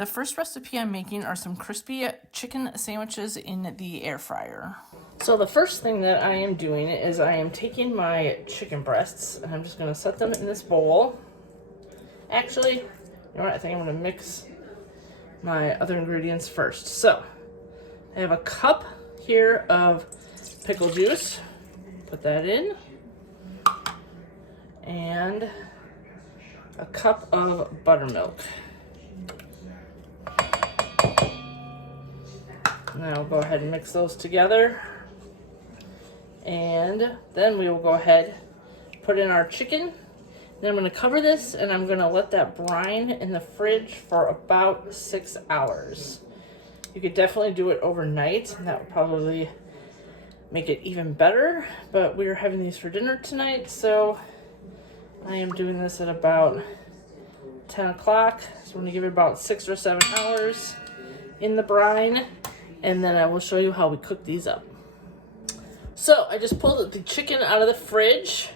The first recipe I'm making are some crispy chicken sandwiches in the air fryer. So the first thing that I am doing is I am taking my chicken breasts and I'm just going to set them in this bowl. Actually, you know what? I think I'm going to mix my other ingredients first. So I have a cup here of pickle juice. Put that in. And a cup of buttermilk. Now we'll go ahead and mix those together. And then we will go ahead, put in our chicken. Then I'm going to cover this and I'm going to let that brine in the fridge for about 6 hours. You could definitely do it overnight, and that would probably make it even better. But we are having these for dinner tonight, so I am doing this at about 10 o'clock. So I'm going to give it about 6 or 7 hours in the brine, and then I will show you how we cook these up. So I just pulled the chicken out of the fridge.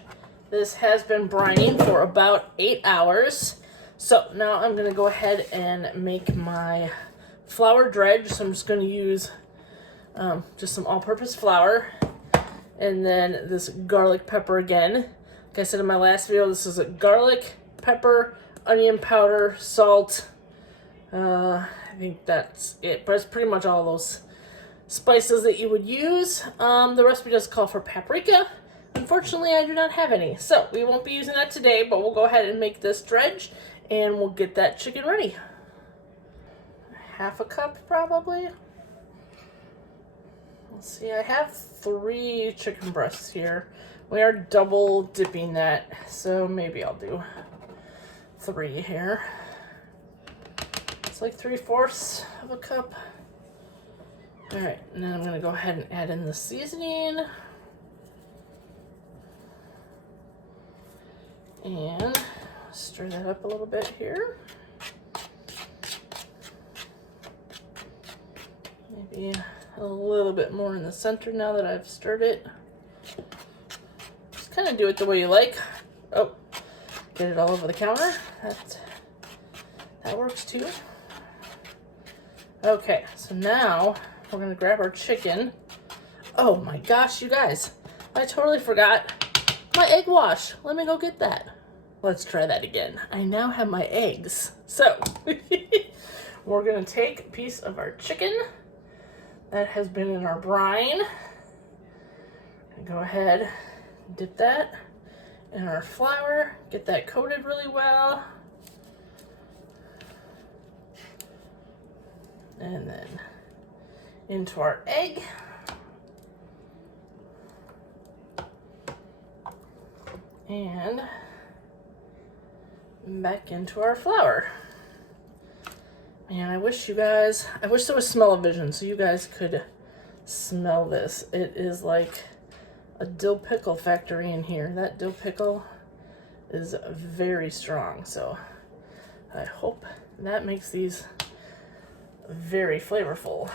This has been brining for about 8 hours. So now I'm going to go ahead and make my flour dredge. So I'm just going to use just some all-purpose flour, and then this garlic pepper again. Like I said in my last video, this is a garlic, pepper, onion powder, salt. I think that's it, but it's pretty much all those spices that you would use. The recipe does call for paprika. Unfortunately, I do not have any, so we won't be using that today, but we'll go ahead and make this dredge and we'll get that chicken ready. Half a cup probably. Let's see, I have 3 chicken breasts here. We are double dipping that, so maybe I'll do 3 here. It's like 3/4 of a cup. All right, and then I'm gonna go ahead and add in the seasoning. And stir that up a little bit here. Maybe a little bit more in the center now that I've stirred it. Just kind of do it the way you like. Oh, get it all over the counter. That works too. Okay, so now we're gonna grab our chicken. Oh my gosh, you guys, I totally forgot my egg wash. Let me go get that. Let's try that again. I now have my eggs. So we're gonna take a piece of our chicken that has been in our brine and go ahead and dip that in our flour, get that coated really well. And then into our egg. And back into our flour. Man, I wish there was smell-o-vision so you guys could smell this. It is like a dill pickle factory in here. That dill pickle is very strong, so I hope that makes these very flavorful.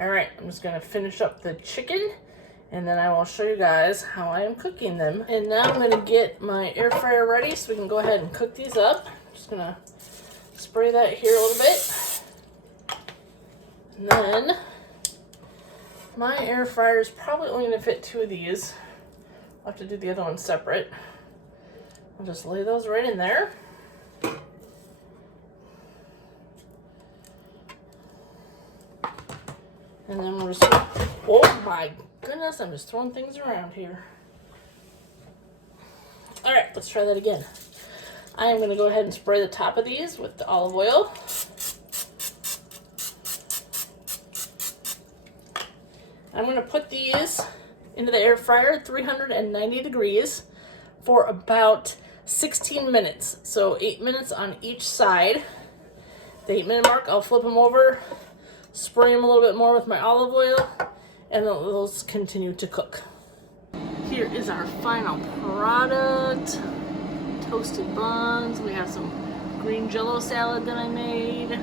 All right, I'm just gonna finish up the chicken and then I will show you guys how I am cooking them. And now I'm gonna get my air fryer ready so we can go ahead and cook these up. Just gonna spray that here a little bit. And then my air fryer is probably only gonna fit 2 of these. I'll have to do the other one separate. I'll just lay those right in there. And then we're just, oh my goodness, I'm just throwing things around here. All right, let's try that again. I am gonna go ahead and spray the top of these with the olive oil. I'm gonna put these into the air fryer at 390 degrees for about 16 minutes. So 8 minutes on each side. The 8-minute mark, I'll flip them over, spray them a little bit more with my olive oil, and then those continue to cook. Here is our final product. Toasted buns. We have some green jello salad that I made.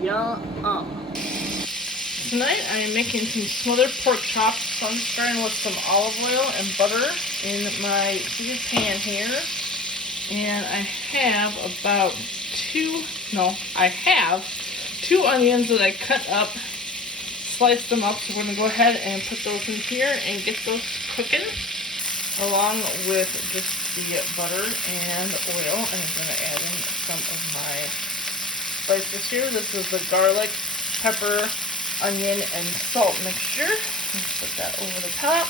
Yum. Tonight I am making some smothered pork chops. So I'm starting with some olive oil and butter in my heated pan here. And I have two onions that I cut up, sliced them up. So we're gonna go ahead and put those in here and get those cooking along with just the butter and oil. And I'm gonna add in some of my spices here. This is the garlic, pepper, onion, and salt mixture. Let's put that over the top.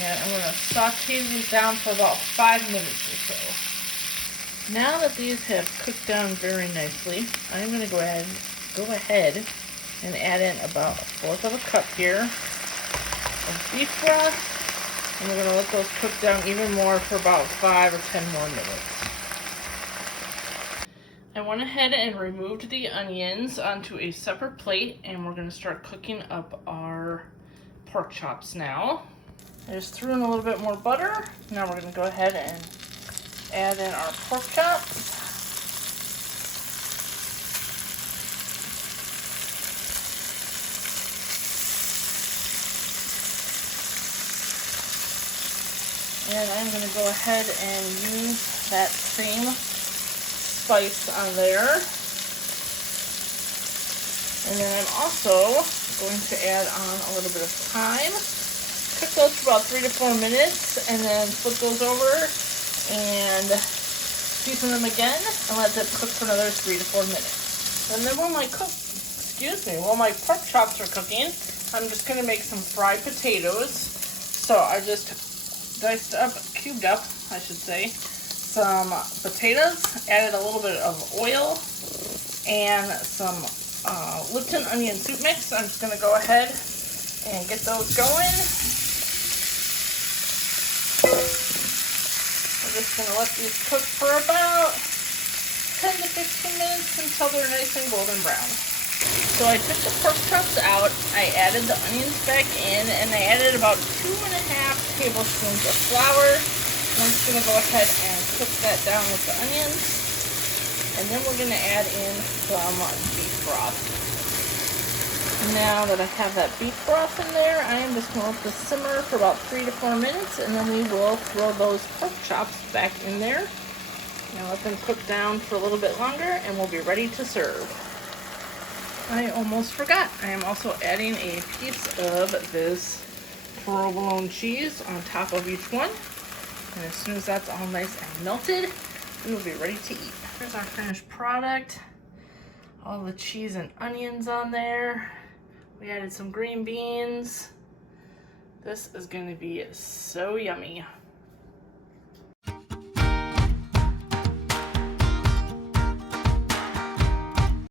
And I'm gonna saute these down for about 5 minutes or so. Now that these have cooked down very nicely, I'm gonna go ahead and add in about 1/4 of a cup here of beef broth. And we're gonna let those cook down even more for about 5 or 10 more minutes. I went ahead and removed the onions onto a separate plate, and we're gonna start cooking up our pork chops now. I just threw in a little bit more butter. Now we're gonna go ahead and add in our pork chops. And I'm going to go ahead and use that same spice on there. And then I'm also going to add on a little bit of thyme. Cook those for about 3 to 4 minutes, and then flip those over and season them again and let them cook for another 3 to 4 minutes. And then while my pork chops are cooking, I'm just going to make some fried potatoes. So I just cubed up, some potatoes, added a little bit of oil, and some Lipton onion soup mix. I'm just going to go ahead and get those going. We're just going to let these cook for about 10 to 15 minutes until they're nice and golden brown. So I took the pork chops out, I added the onions back in, and I added about 2.5 tablespoons of flour. And I'm just going to go ahead and cook that down with the onions. And then we're going to add in some beef broth. Now that I have that beef broth in there, I am just going to let this simmer for about 3 to 4 minutes, and then we will throw those pork chops back in there. Now let them cook down for a little bit longer, and we'll be ready to serve. I almost forgot. I am also adding a piece of this provolone cheese on top of each one. And as soon as that's all nice and melted, we will be ready to eat. Here's our finished product. All the cheese and onions on there. We added some green beans. This is going to be so yummy.